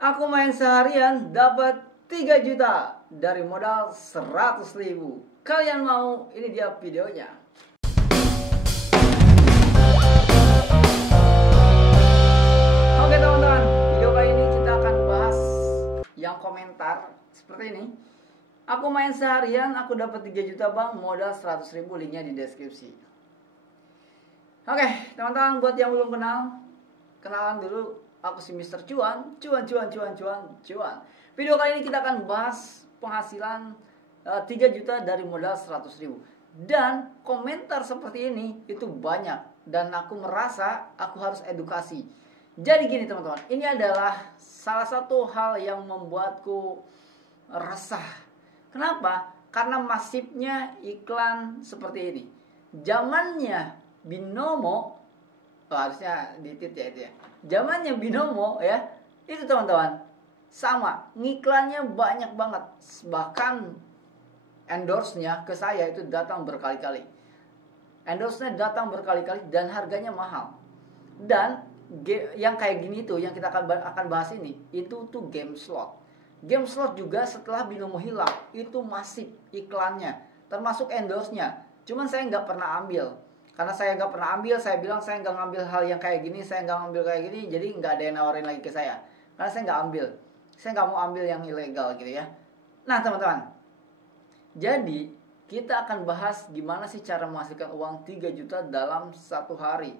Aku main seharian dapat 3 juta dari modal 100.000. Kalian mau? Ini dia videonya. Oke teman-teman, video kali ini kita akan bahas yang komentar seperti ini. Aku main seharian, aku dapat 3 juta bang, modal 100.000, linknya di deskripsi. Oke teman-teman, buat yang belum kenal, kenalan dulu. Aku si Mr. Cuan. Video kali ini kita akan bahas penghasilan 3 juta dari modal 100.000. Dan komentar seperti ini itu banyak. Dan aku merasa aku harus edukasi. Jadi gini teman-teman, ini adalah salah satu hal yang membuatku resah. Kenapa? Karena masifnya iklan seperti ini. Zamannya Binomo, harusnya ditit ya itu ya. Zamannya Binomo ya, itu teman-teman sama, ngiklannya banyak banget. Bahkan endorse-nya ke saya itu datang berkali-kali. Endorse-nya datang berkali-kali dan harganya mahal. Dan yang kayak gini tuh yang kita akan bahas ini, itu tuh game slot. Game slot juga setelah Binomo hilang, itu masif iklannya, termasuk endorse-nya. Cuman saya nggak pernah ambil. Karena saya nggak pernah ambil, saya bilang saya nggak ngambil hal yang kayak gini, saya nggak ngambil kayak gini, jadi nggak ada yang nawarin lagi ke saya. Karena saya nggak ambil, saya nggak mau ambil yang ilegal gitu ya. Nah teman-teman, jadi kita akan bahas gimana sih cara menghasilkan uang 3 juta dalam satu hari.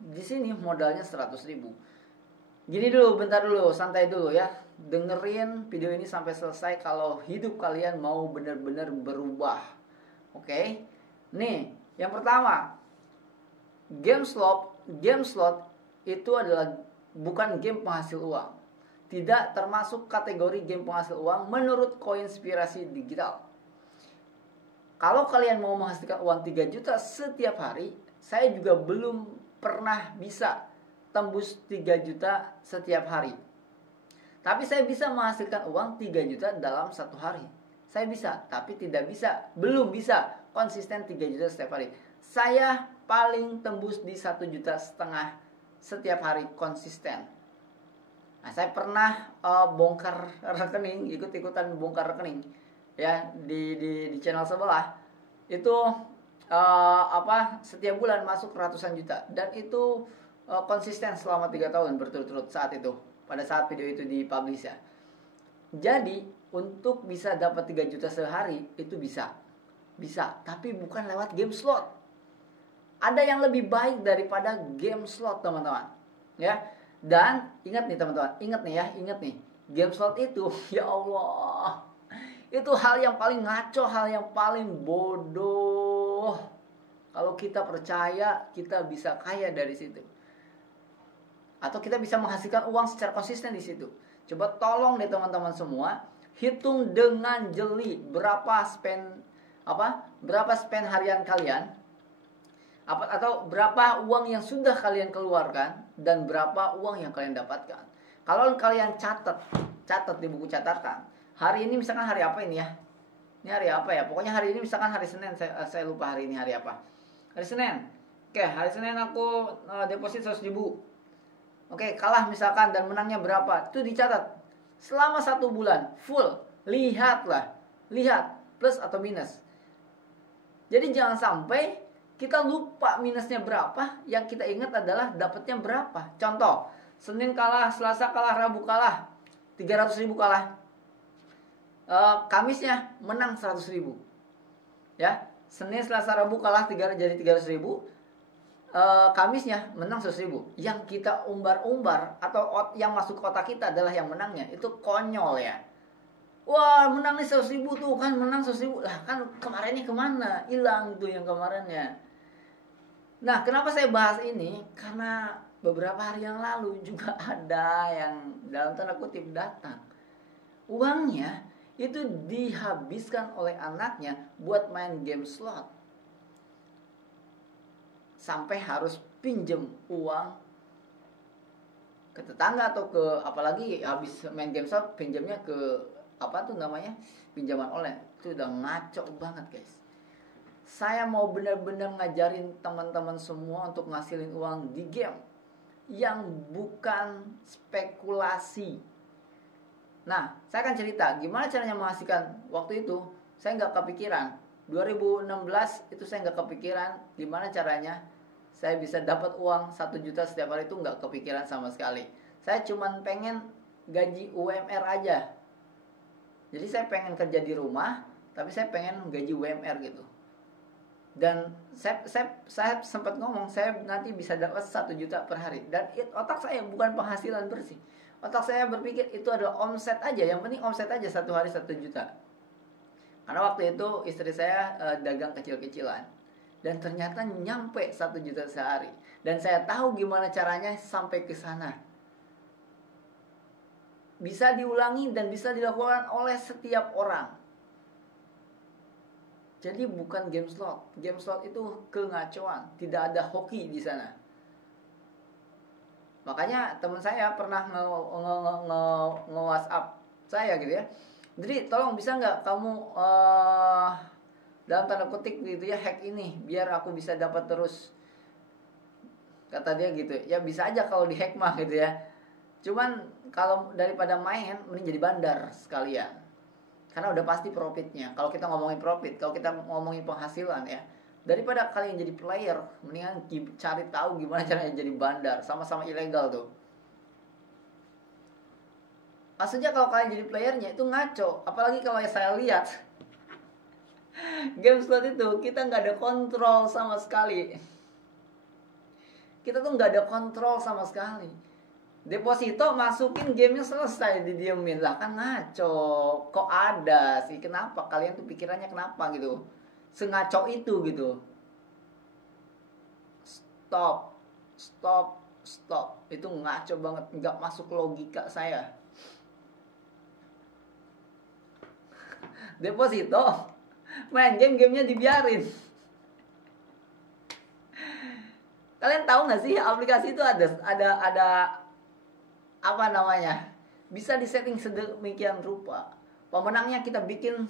Di sini modalnya 100.000. Gini dulu, bentar dulu, santai dulu ya. Dengerin video ini sampai selesai kalau hidup kalian mau benar-benar berubah. Oke? Nih, yang pertama, game slot itu adalah bukan game penghasil uang. Tidak termasuk kategori game penghasil uang menurut Koinspirasi Digital. Kalau kalian mau menghasilkan uang 3 juta setiap hari, saya juga belum pernah bisa tembus 3 juta setiap hari. Tapi saya bisa menghasilkan uang 3 juta dalam satu hari. Saya bisa, tapi tidak bisa, belum bisa konsisten 3 juta setiap hari. Saya paling tembus di 1,5 juta setiap hari konsisten. Nah, saya pernah bongkar rekening, ikut-ikutan bongkar rekening ya di channel sebelah. Itu setiap bulan masuk ratusan juta dan itu konsisten selama 3 tahun berturut-turut saat itu, pada saat video itu dipublish ya. Jadi untuk bisa dapat 3 juta sehari itu bisa, tapi bukan lewat game slot. Ada yang lebih baik daripada game slot teman-teman ya. Dan ingat nih teman-teman, ingat nih game slot itu ya Allah, itu hal yang paling ngaco, hal yang paling bodoh. Kalau kita percaya kita bisa kaya dari situ, atau kita bisa menghasilkan uang secara konsisten di situ. Coba tolong deh teman-teman semua, hitung dengan jeli berapa spend harian kalian, atau berapa uang yang sudah kalian keluarkan dan berapa uang yang kalian dapatkan. Kalau kalian catat di buku catatan, hari ini misalkan hari apa ini ya? Ini hari apa ya? Pokoknya hari ini misalkan hari Senin, saya lupa hari ini hari apa. Hari Senin. Oke, hari Senin aku deposit 100.000. Oke, kalah misalkan dan menangnya berapa? Itu dicatat. Selama 1 bulan full, lihat plus atau minus. Jadi jangan sampai kita lupa minusnya berapa, yang kita ingat adalah dapatnya berapa. Contoh, Senin kalah, Selasa kalah, Rabu kalah, 300.000 kalah. Kamisnya menang 100.000. Ya, Senin, Selasa, Rabu kalah jadi 300.000. Kamisnya menang 100.000. Yang kita umbar-umbar atau yang masuk ke otak kita adalah yang menangnya. Itu konyol ya. Wah, menang nih 100.000 tuh kan, menang 100.000. Lah kan kemarinnya kemana? Hilang tuh yang kemarinnya. Nah, kenapa saya bahas ini? Karena beberapa hari yang lalu juga ada yang dalam tanda kutip datang. Uangnya itu dihabiskan oleh anaknya buat main game slot. Sampai harus pinjem uang ke tetangga atau ke, apalagi habis main game slot pinjamnya ke pinjaman online. Itu udah ngaco banget guys. Saya mau benar-benar ngajarin teman-teman semua untuk ngasilin uang di game yang bukan spekulasi. Nah, saya akan cerita gimana caranya menghasilkan waktu itu. Saya nggak kepikiran. 2016 itu saya nggak kepikiran gimana caranya saya bisa dapat uang 1 juta setiap hari, itu nggak kepikiran sama sekali. Saya cuman pengen gaji UMR aja. Jadi saya pengen kerja di rumah, tapi saya pengen gaji UMR gitu. Dan saya sempat ngomong saya nanti bisa dapat 1 juta per hari. Dan otak saya bukan penghasilan bersih. Otak saya berpikir itu adalah omset aja. Yang penting omset aja, 1 hari 1 juta. Karena waktu itu istri saya dagang kecil-kecilan. Dan ternyata nyampe 1 juta sehari. Dan saya tahu gimana caranya sampai ke sana. Bisa diulangi dan bisa dilakukan oleh setiap orang. Jadi bukan game slot. Game slot itu kengacauan. Tidak ada hoki di sana. Makanya teman saya pernah nge-WhatsApp saya gitu ya. Jadi tolong bisa nggak kamu dalam tanda kutip gitu ya, hack ini biar aku bisa dapat terus. Kata dia gitu. Ya bisa aja kalau di hack mah gitu ya. Cuman kalau daripada main mending jadi bandar sekalian. Karena udah pasti profitnya. Kalau kita ngomongin profit, kalau kita ngomongin penghasilan ya, daripada kalian jadi player, mendingan cari tahu gimana caranya jadi bandar. Sama-sama ilegal tuh. Maksudnya kalau kalian jadi playernya itu ngaco. Apalagi kalau saya lihat game slot itu kita nggak ada kontrol sama sekali. Kita tuh nggak ada kontrol sama sekali. Deposito masukin, gamenya selesai, didiemin lah, kan ngaco. Kok ada sih, kenapa kalian tuh pikirannya kenapa gitu, sengaco itu gitu. Stop, stop, stop. Itu ngaco banget, nggak masuk logika saya. Deposito main gamenya dibiarin. Kalian tahu nggak sih aplikasi itu ada apa namanya, bisa disetting sedemikian rupa. Pemenangnya kita bikin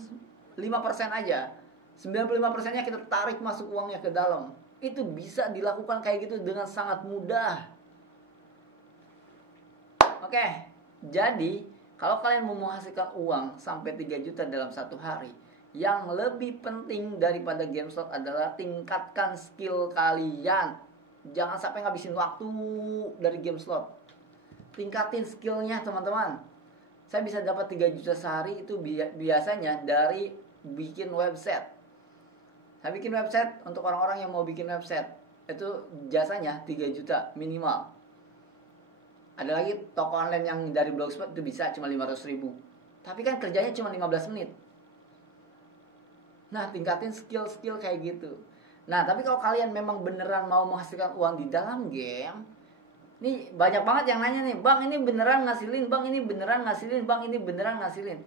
5% aja, 95%-nya kita tarik masuk uangnya ke dalam. Itu bisa dilakukan kayak gitu dengan sangat mudah. Oke, jadi kalau kalian mau menghasilkan uang sampai 3 juta dalam 1 hari, yang lebih penting daripada game slot adalah tingkatkan skill kalian. Jangan sampai ngabisin waktu dari game slot. Tingkatin skillnya teman-teman. Saya bisa dapat 3 juta sehari itu biasanya dari bikin website. Saya bikin website untuk orang-orang yang mau bikin website. Itu jasanya 3 juta minimal. Ada lagi toko online yang dari Blogspot itu bisa cuma 500.000. Tapi kan kerjanya cuma 15 menit. Nah, tingkatin skill-skill kayak gitu. Nah, tapi kalau kalian memang beneran mau menghasilkan uang di dalam game, ini banyak banget yang nanya nih, Bang ini beneran ngasilin, Bang ini beneran ngasilin, Bang ini beneran ngasilin.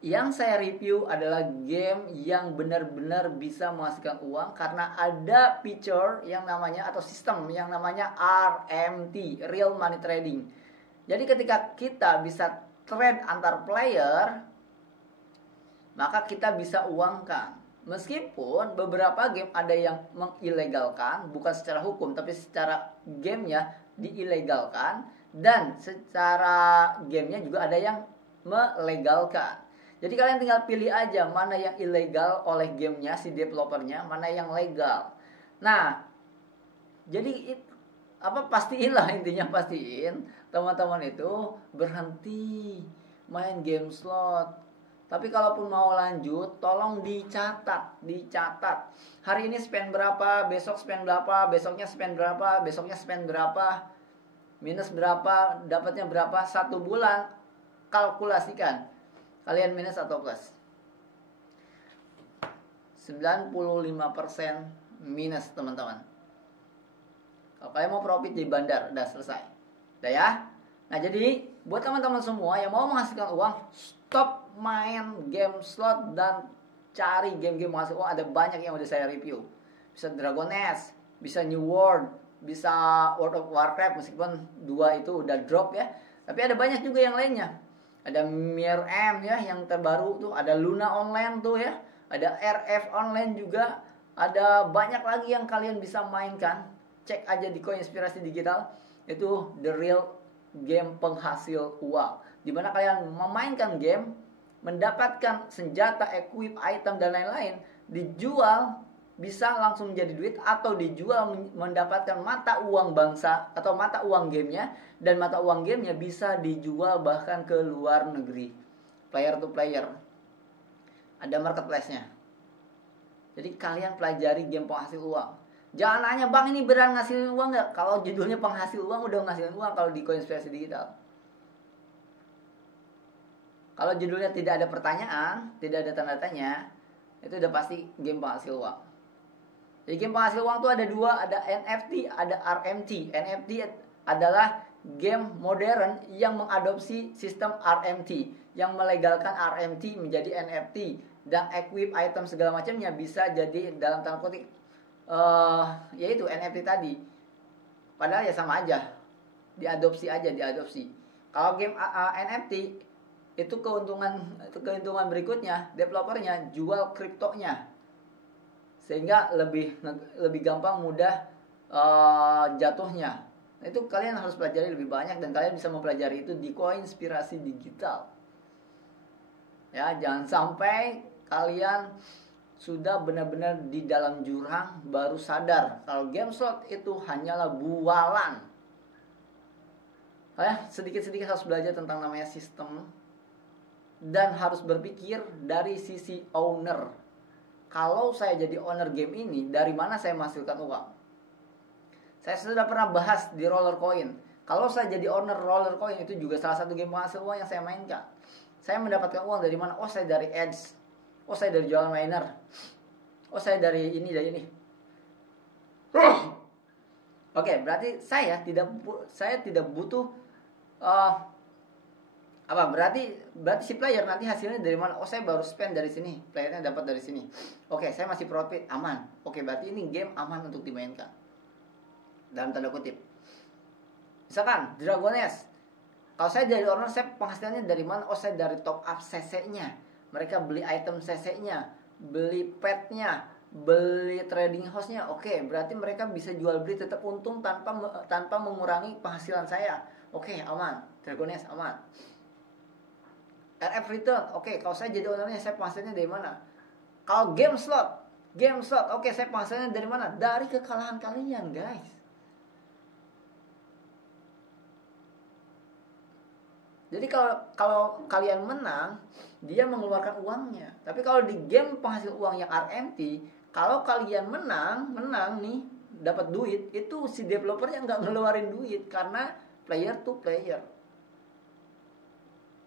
Yang saya review adalah game yang benar-benar bisa menghasilkan uang karena ada feature yang namanya atau sistem yang namanya RMT, Real Money Trading. Jadi ketika kita bisa trade antar player, maka kita bisa uangkan. Meskipun beberapa game ada yang mengilegalkan, bukan secara hukum tapi secara gamenya diilegalkan, dan secara gamenya juga ada yang melegalkan. Jadi kalian tinggal pilih aja mana yang ilegal oleh gamenya, si developernya, mana yang legal. Nah, jadi pastiin lah, intinya pastiin teman-teman itu berhenti main game slot. Tapi kalaupun mau lanjut, tolong dicatat. Hari ini spend berapa, besok spend berapa, besoknya spend berapa, besoknya spend berapa, minus berapa, dapatnya berapa, 1 bulan kalkulasikan. Kalian minus atau plus? 95% minus teman-teman. Kalau kalian mau profit di bandar, udah selesai. Udah ya? Nah jadi buat teman-teman semua yang mau menghasilkan uang, stop main game slot dan cari game-game menghasilkan uang. Ada banyak yang udah saya review. Bisa Dragon Nest, bisa New World, bisa World of Warcraft, meskipun 2 itu udah drop ya. Tapi ada banyak juga yang lainnya. Ada Mir M ya yang terbaru tuh, ada Luna Online tuh ya, ada RF Online juga, ada banyak lagi yang kalian bisa mainkan. Cek aja di Koinspirasi Digital, itu the real game penghasil uang. dimana kalian memainkan game, mendapatkan senjata, equip, item dan lain-lain, dijual bisa langsung menjadi duit, atau dijual mendapatkan mata uang bangsa atau mata uang gamenya, dan mata uang gamenya bisa dijual bahkan ke luar negeri, player to player. Ada marketplace-nya. Jadi kalian pelajari game penghasil uang. Jangan nanya, bang ini beneran ngasilin uang nggak? Kalau judulnya penghasil uang, udah ngasilin uang kalau di Koinspirasi Digital. Kalau judulnya tidak ada pertanyaan, tidak ada tanda tanya, itu udah pasti game penghasil uang. Jadi game penghasil uang tuh ada dua, ada NFT, ada RMT. NFT adalah game modern yang mengadopsi sistem RMT, yang melegalkan RMT menjadi NFT, dan equip item segala macamnya bisa jadi dalam tanda kutip yaitu NFT tadi. Padahal ya sama aja, diadopsi. Kalau game NFT itu keuntungan berikutnya, developernya jual kriptonya, sehingga lebih gampang, mudah jatuhnya. Itu kalian harus pelajari lebih banyak, dan kalian bisa mempelajari itu di Koinspirasi Digital. Ya, jangan sampai kalian sudah benar-benar di dalam jurang baru sadar kalau game slot itu hanyalah bualan. Sedikit-sedikit harus belajar tentang namanya sistem, dan harus berpikir dari sisi owner. Kalau saya jadi owner game ini, dari mana saya menghasilkan uang? Saya sudah pernah bahas di Roller Coin. Kalau saya jadi owner Roller Coin, itu juga salah satu game penghasil uang yang saya mainkan. Saya mendapatkan uang dari mana? Oh, saya dari ads. Oh, saya dari jual miner. Oh, saya dari ini. Oke, berarti saya tidak butuh berarti si player nanti hasilnya dari mana? Oh, saya baru spend dari sini, playernya dapat dari sini. Oke, saya masih profit, aman. Oke, berarti ini game aman untuk dimainkan, dalam tanda kutip. Misalkan Dragoness, kalau saya dari owner, saya penghasilannya dari mana? Oh, saya dari top up CC-nya. Mereka beli item CC-nya, beli pet-nya, beli trading house-nya. Oke, berarti mereka bisa jual beli tetap untung tanpa mengurangi penghasilan saya. Oke, aman. Dragoness aman. RF return, oke, kalau saya jadi ownernya, saya penghasilannya dari mana? Kalau game slot, oke, saya penghasilannya dari mana? Dari kekalahan kalian, guys. Jadi kalau kalian menang, dia mengeluarkan uangnya. Tapi kalau di game penghasil uang yang RMT, kalau kalian menang nih, dapat duit, itu si developernya nggak ngeluarin duit, karena player to player.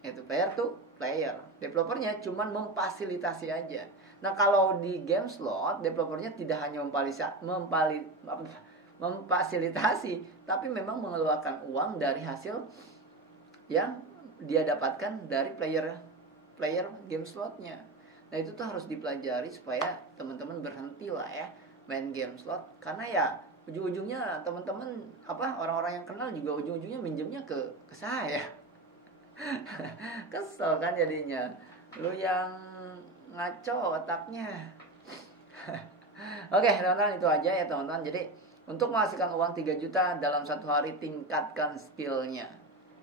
Itu player to player. Developernya cuma memfasilitasi aja. Nah, kalau di game slot, developernya tidak hanya memfasilitasi, tapi memang mengeluarkan uang dari hasil yang dia dapatkan dari player game slotnya. Nah, itu tuh harus dipelajari supaya teman-teman berhenti lah ya main game slot, karena ya ujung-ujungnya teman-teman orang-orang yang kenal juga ujung-ujungnya minjemnya ke saya. Kesel kan jadinya, lu yang ngaco otaknya. Oke, teman-teman, itu aja ya teman-teman. Jadi untuk menghasilkan uang 3 juta dalam satu hari, tingkatkan skillnya.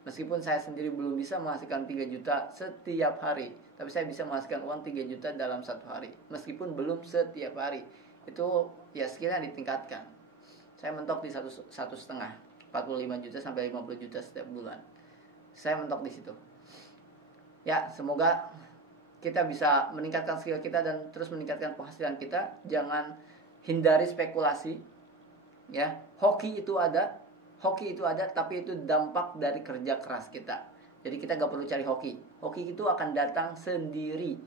Meskipun saya sendiri belum bisa menghasilkan 3 juta setiap hari, tapi saya bisa menghasilkan uang 3 juta dalam satu hari. Meskipun belum setiap hari, itu ya skillnya ditingkatkan. Saya mentok di 1,5 45 juta sampai 50 juta setiap bulan. Saya mentok di situ. Ya, semoga kita bisa meningkatkan skill kita dan terus meningkatkan penghasilan kita. Jangan hindari spekulasi. Ya, hoki itu ada, tapi itu dampak dari kerja keras kita. Jadi kita gak perlu cari hoki. Hoki itu akan datang sendiri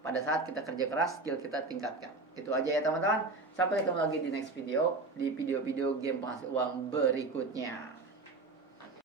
pada saat kita kerja keras, skill kita tingkatkan. Itu aja ya teman-teman. Sampai ketemu lagi di next video, di video-video game penghasil uang berikutnya.